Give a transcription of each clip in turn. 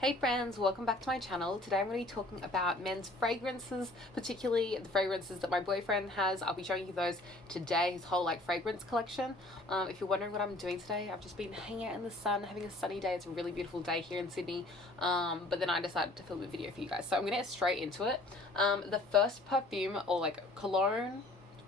Hey friends, welcome back to my channel. Today I'm going to be talking about men's fragrances, particularly the fragrances that my boyfriend has. I'll be showing you those today, his whole fragrance collection. If you're wondering what I'm doing today, I've just been hanging out in the sun, having a sunny day. It's a really beautiful day here in Sydney, but then I decided to film a video for you guys. So I'm going to get straight into it. The first perfume or cologne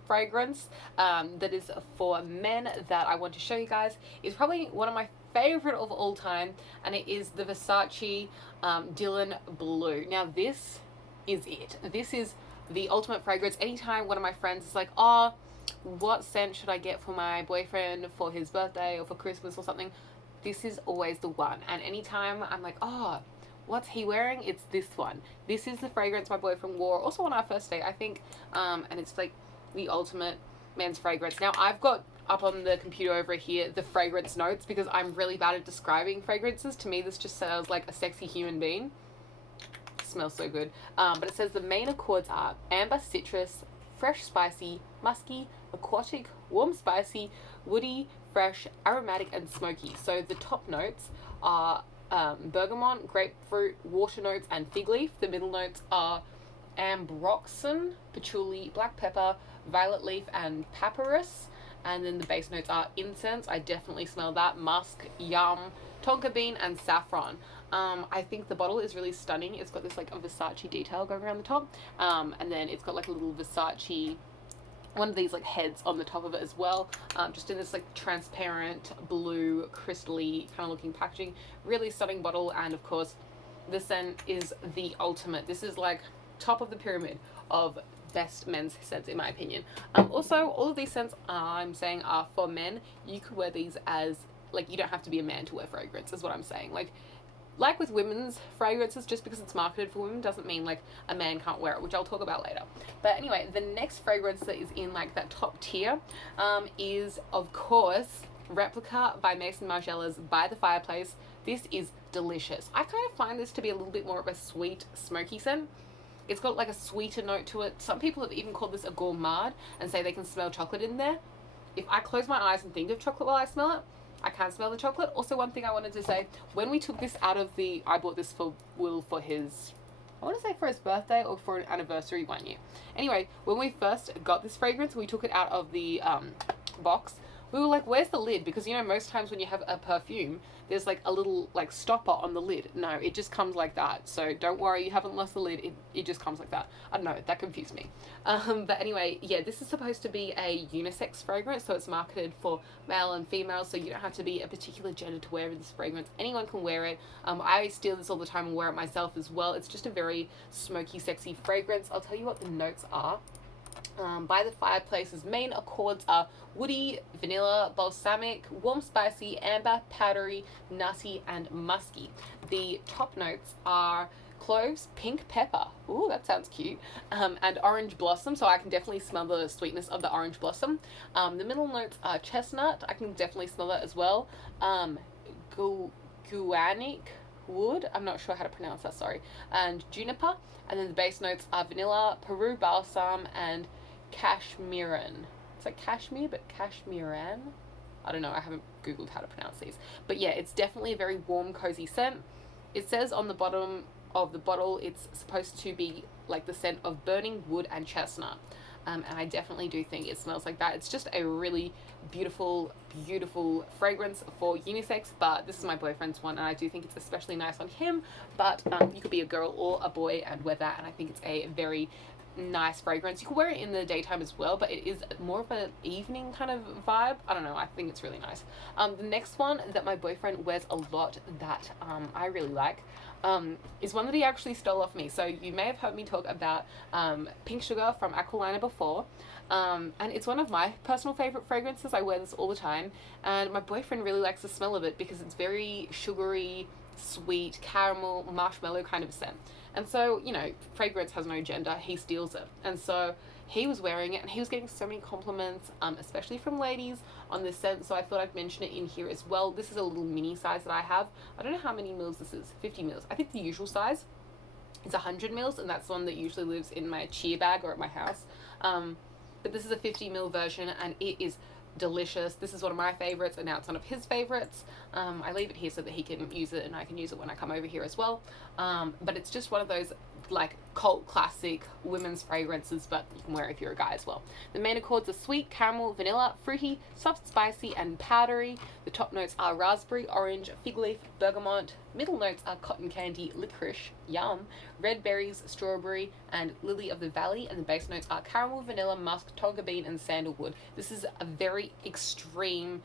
fragrance that is for men that I want to show you guys is probably one of my favorite of all time, and it is the Versace Dylan Blue. Now this is it. This is the ultimate fragrance. Anytime one of my friends is like, oh, what scent should I get for my boyfriend for his birthday or for Christmas or something, this is always the one. And anytime I'm like, oh, what's he wearing? It's this one. This is the fragrance my boyfriend wore also on our first date, I think, and it's like the ultimate men's fragrance. Now I've got up on the computer over here the fragrance notes because I'm really bad at describing fragrances. To me this just sounds like a sexy human being. It smells so good. But it says the main accords are amber, citrus, fresh, spicy, musky, aquatic, warm, spicy, woody, fresh, aromatic, and smoky. So the top notes are bergamot, grapefruit, water notes, and fig leaf. The middle notes are ambroxan, patchouli, black pepper, violet leaf, and papyrus. And then the base notes are incense, I definitely smell that, musk, yum, tonka bean, and saffron. I think the bottle is really stunning. It's got this a Versace detail going around the top, and then it's got a little Versace, one of these heads on the top of it as well, just in this transparent blue crystally kind of looking packaging. Really stunning bottle. And of course the scent is the ultimate. This is top of the pyramid of best men's scents in my opinion. Also, all of these scents I'm saying are for men. You could wear these as you don't have to be a man to wear fragrance, is what I'm saying. Like with women's fragrances, just because it's marketed for women doesn't mean a man can't wear it, which I'll talk about later. But anyway, the next fragrance that is in that top tier is of course Replica by Maison Margiela's By the Fireplace. This is delicious. I kind of find this to be a little bit more of a sweet, smoky scent. It's got a sweeter note to it. Some people have even called this a gourmand and say they can smell chocolate in there. If I close my eyes and think of chocolate while I smell it, I can smell the chocolate. Also, one thing I wanted to say, when we took this out of I bought this for Will for his, I want to say for his birthday or for an anniversary one year. Anyway, when we first got this fragrance, we took it out of the box. We were like, where's the lid? Because most times when you have a perfume, there's a little stopper on the lid. No, it just comes like that. So don't worry, you haven't lost the lid. It just comes like that. I don't know, that confused me. But anyway, yeah, this is supposed to be a unisex fragrance. So it's marketed for male and female. So you don't have to be a particular gender to wear this fragrance. Anyone can wear it. I steal this all the time and wear it myself as well. It's just a very smoky, sexy fragrance. I'll tell you what the notes are. By the Fireplace's main accords are woody, vanilla, balsamic, warm, spicy, amber, powdery, nutty, and musky. The top notes are cloves, pink pepper, ooh, that sounds cute, and orange blossom, so I can definitely smell the sweetness of the orange blossom. The middle notes are chestnut, I can definitely smell that as well. Guanic wood, I'm not sure how to pronounce that, sorry, and juniper. And then the base notes are vanilla, Peru balsam, and cashmeran. It's like cashmere, but cashmeran. I don't know, I haven't googled how to pronounce these. But yeah, it's definitely a very warm, cozy scent. It says on the bottom of the bottle it's supposed to be the scent of burning wood and chestnut. And I definitely do think it smells like that. It's just a really beautiful, beautiful fragrance for unisex, but this is my boyfriend's one, and I do think it's especially nice on him. But you could be a girl or a boy and wear that, and I think it's a very nice fragrance. You can wear it in the daytime as well, but it is more of an evening kind of vibe. I don't know, I think it's really nice. The next one that my boyfriend wears a lot that I really like is one that he actually stole off me. So you may have heard me talk about Pink Sugar from Aqualina before, and it's one of my personal favorite fragrances. I wear this all the time, and my boyfriend really likes the smell of it because it's very sugary, sweet, caramel, marshmallow kind of scent. And so, fragrance has no gender. He steals it. And so he was wearing it and he was getting so many compliments, especially from ladies, on this scent. So I thought I'd mention it in here as well. This is a little mini size that I have. I don't know how many mils this is. 50 mils. I think the usual size is 100 mils, and that's the one that usually lives in my cheer bag or at my house. But this is a 50 mil version, and it is delicious. This is one of my favorites, and now it's one of his favorites. I leave it here so that he can use it and I can use it when I come over here as well. But it's just one of those like cult classic women's fragrances, but you can wear it if you're a guy as well. The main accords are sweet, caramel, vanilla, fruity, soft, spicy, and powdery. The top notes are raspberry, orange, fig leaf, bergamot. Middle notes are cotton candy, licorice, yum, red berries, strawberry, and lily of the valley. And the base notes are caramel, vanilla, musk, tonka bean, and sandalwood. This is a very extreme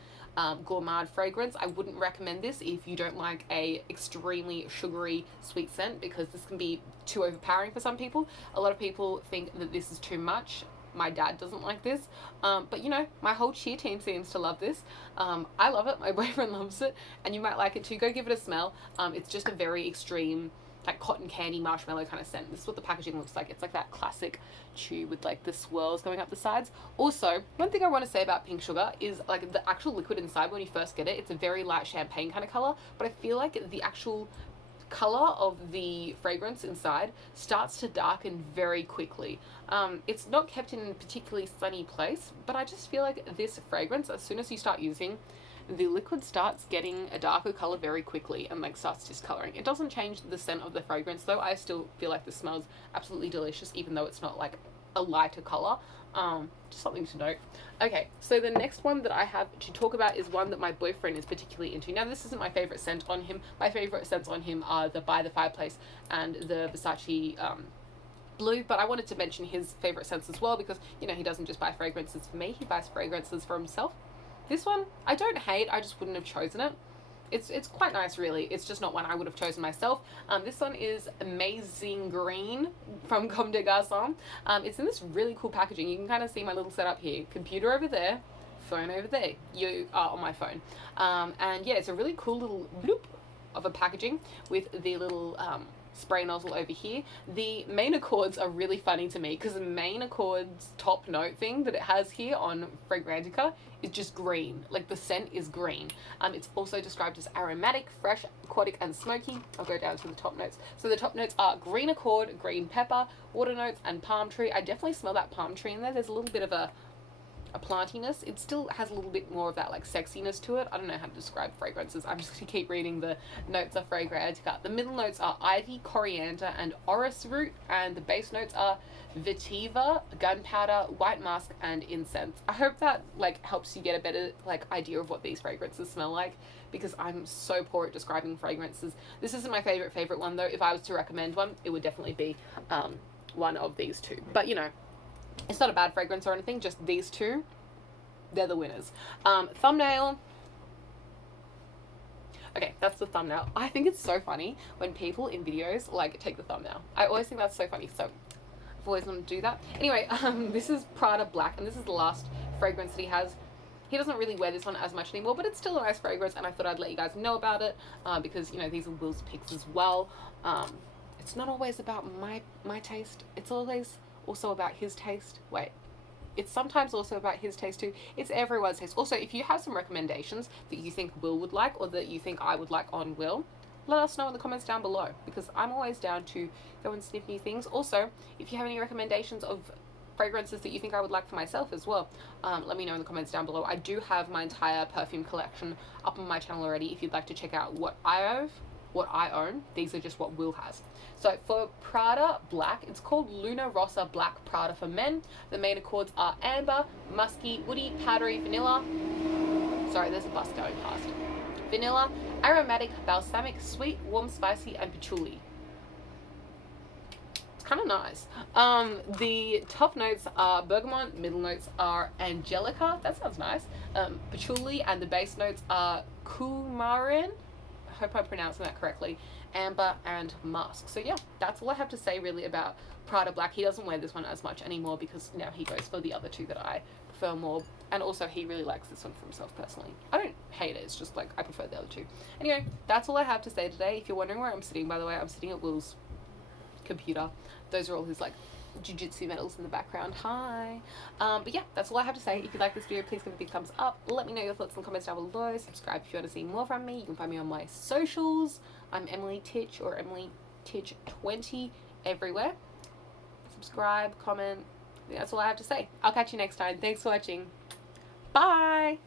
gourmand fragrance. I wouldn't recommend this if you don't like a extremely sugary sweet scent, because this can be too overpowering for some people. A lot of people think that this is too much. My dad doesn't like this, but you know, my whole cheer team seems to love this. I love it, my boyfriend loves it, and you might like it too. Go give it a smell. It's just a very extreme, like cotton candy marshmallow kind of scent. This is what the packaging looks like. It's like that classic tube with like the swirls going up the sides. Also, one thing I want to say about pink sugar is like the actual liquid inside, when you first get it, it's a very light champagne kind of color, but I feel like the actual color of the fragrance inside starts to darken very quickly. It's not kept in a particularly sunny place, but I just feel like this fragrance, as soon as you start using, the liquid starts getting a darker color very quickly and like starts discoloring. It doesn't change the scent of the fragrance though. I still feel like this smells absolutely delicious, even though it's not like a lighter color. Just something to note. Okay, so the next one that I have to talk about is one that my boyfriend is particularly into. Now, this isn't my favorite scent on him. My favorite scents on him are the By the Fireplace and the Versace blue, but I wanted to mention his favorite scents as well, because you know, he doesn't just buy fragrances for me, he buys fragrances for himself. This one I don't hate, I just wouldn't have chosen it. It's quite nice, really. It's just not one I would have chosen myself. This one is Amazing Green from Comme des Garçons. It's in this really cool packaging. You can kind of see my little setup here. Computer over there, phone over there. You are on my phone. And yeah, it's a really cool little bloop of a packaging with the little spray nozzle over here. The main accords are really funny to me, because the main accords top note thing that it has here on Fragrantica is just green. Like the scent is green. It's also described as aromatic, fresh, aquatic, and smoky. I'll go down to the top notes. So the top notes are green accord, green pepper, water notes, and palm tree. I definitely smell that palm tree in there. There's a little bit of a plantiness. It still has a little bit more of that like sexiness to it. I don't know how to describe fragrances. I'm just gonna keep reading the notes of Fragrantica. The middle notes are ivy, coriander, and orris root, and the base notes are vetiver, gunpowder, white musk, and incense. I hope that like helps you get a better like idea of what these fragrances smell like, because I'm so poor at describing fragrances. This isn't my favorite one though. If I was to recommend one, it would definitely be one of these two. But you know, it's not a bad fragrance or anything, just these two, they're the winners. Thumbnail. Okay, that's the thumbnail. I think it's so funny when people in videos like take the thumbnail. I always think that's so funny, so I've always wanted to do that. Anyway, this is Prada Black, and this is the last fragrance that he has. He doesn't really wear this one as much anymore, but it's still a nice fragrance, and I thought I'd let you guys know about it, because, you know, these are Will's picks as well. It's not always about my taste. It's always also about his taste. Wait, it's sometimes also about his taste too. It's everyone's taste. Also, if you have some recommendations that you think Will would like, or that you think I would like on Will, let us know in the comments down below, because I'm always down to go and sniff new things. Also, if you have any recommendations of fragrances that you think I would like for myself as well, let me know in the comments down below. I do have my entire perfume collection up on my channel already if you'd like to check out what I own. These are just what Will has. So for Prada Black, it's called Luna Rossa Black Prada for men. The main accords are amber, musky, woody, powdery, vanilla. Sorry, there's a bus going past. Vanilla, aromatic, balsamic, sweet, warm, spicy, and patchouli. It's kind of nice. The top notes are bergamot, middle notes are angelica. That sounds nice. Patchouli, and the base notes are coumarin. I hope I'm pronouncing that correctly. Amber and musk. So yeah, that's all I have to say really about Prada Black. He doesn't wear this one as much anymore, because now he goes for the other two that I prefer more, and also he really likes this one for himself personally. I don't hate it, it's just like I prefer the other two. Anyway, that's all I have to say today. If you're wondering where I'm sitting, by the way, I'm sitting at Will's computer. Those are all his like jiu-jitsu medals in the background. Hi. But yeah, that's all I have to say. If you like this video, please give it a big thumbs up. Let me know your thoughts in the comments down below. Subscribe if you want to see more from me. You can find me on my socials. I'm Emily Titch, or Emily Titch 20 everywhere. Subscribe, comment. That's all I have to say. I'll catch you next time. Thanks for watching. Bye.